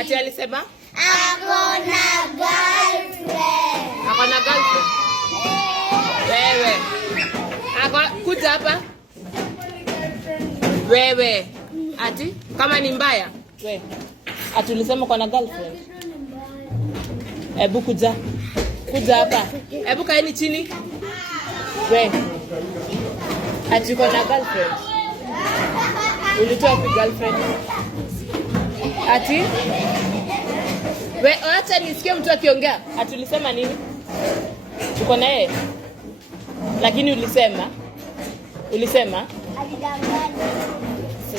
Ati alisema? Akona girlfriend. Akona girlfriend. Wewe. Kuja hapa. Wewe. Ati kama ni mbaya. Wewe. Ati ulisema kuna girlfriend. Hebu kuja. Kuja hapa. Hebu kaeni chini. Wewe. Ati uko na girlfriend. Ulitoa kwa girlfriend. Ati? Wewe acha nisikie mtu akiongea. Ati ulisema nini? Uko na yeye? Lakini ulisema? Ulisema? Alidanganya.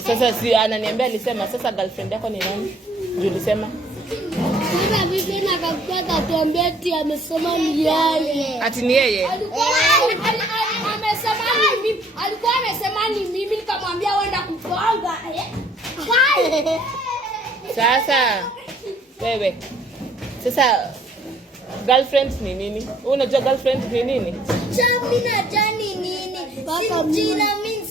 Sasa si ananiambia alisema. Sasa girlfriend yako ni nani? Ndio ulisema? Sasa bibi na kakua tuambie ati amesema ni yeye. Ati ni yeye? Alikuwa amesema ni mimi nikamwambia uenda kugonga. Sasa wewe. Sasa girlfriend ni nini? Unajua girlfriend ni nini? Chami na jani nini? Ina means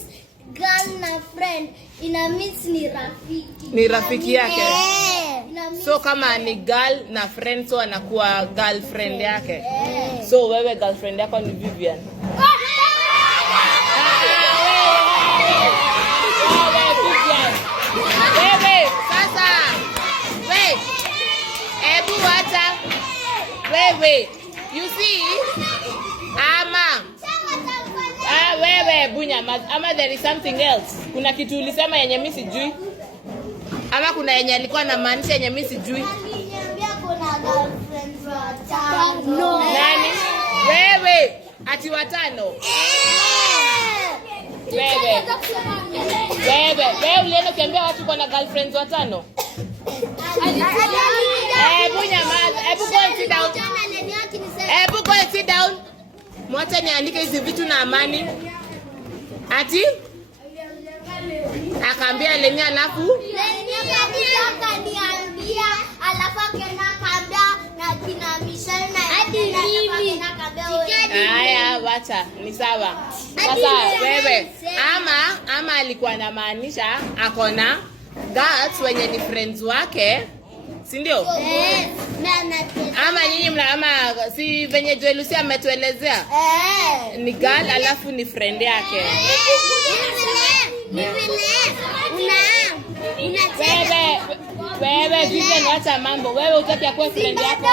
girl na friend. Ina means ni rafiki. Ni rafiki yake. Yeah. So kama ni girl na friend so anakuwa girlfriend yake. Yeah. So wewe girlfriend yako ni Vivian. Wewe sasa. Ebu wacha. Wewe. You see? Wewe bunya ama there is something else. Kuna kitu ulisema yenye mimi sijui. Ama kuna yenye alikuwa anamaanisha yenye mimi sijui. Aliniambia kuna girlfriend watano. Nani? Wewe. Ati watano. Wewe ulienda ukiambia watu kuna girlfriends watano? Bunya ebu go and sit down. Ebu go and sit down. Mwacha niandike hizi vitu na amani. Ati? Akaambia Leni alafu? Leni akaniambia alafu akaambia na kina Michelle na hadi mimi. Haya wacha ni sawa. Sasa wewe ama alikuwa anamaanisha akona girls wenye ni friends wake. Si ndio? Ama nyinyi ama si venye Joelusi ametuelezea? Ni girl alafu ni friend yake. Wewe Vivian wacha mambo. Wewe utaki akuwe friend yako?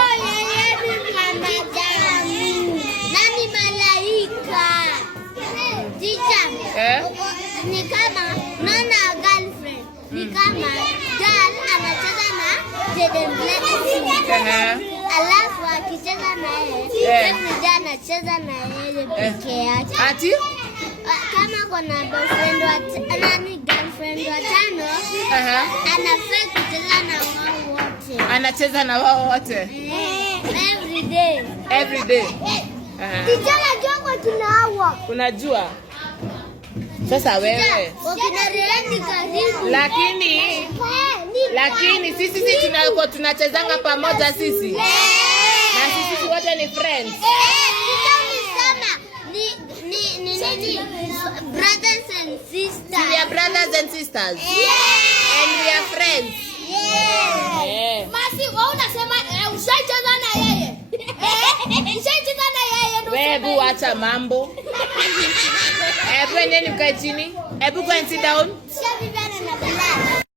Nani malaika? Teacher. Ni kama nana girlfriend. Ni kama girl anacheza na Jaden Blessing. Alafu akicheza na yeye, kijana anacheza na yeye peke yake. Ati? Kama kuna boyfriend nani girlfriend watano, anafaa kucheza na wao wote. Anacheza na wao wote. Every day. Every day. Kijana jongo tunawa. Unajua? Sasa wewe. Lakini sisi tunachezanga pamoja sisi. Na sisi wote ni friends. Ni brothers and sisters. We are brothers and sisters. And we are friends. Masi wewe unasema ushacheza na yeye. Ushacheza na yeye. Wewe acha mambo. Ebu neni mkae chini. Ebu go and sit down.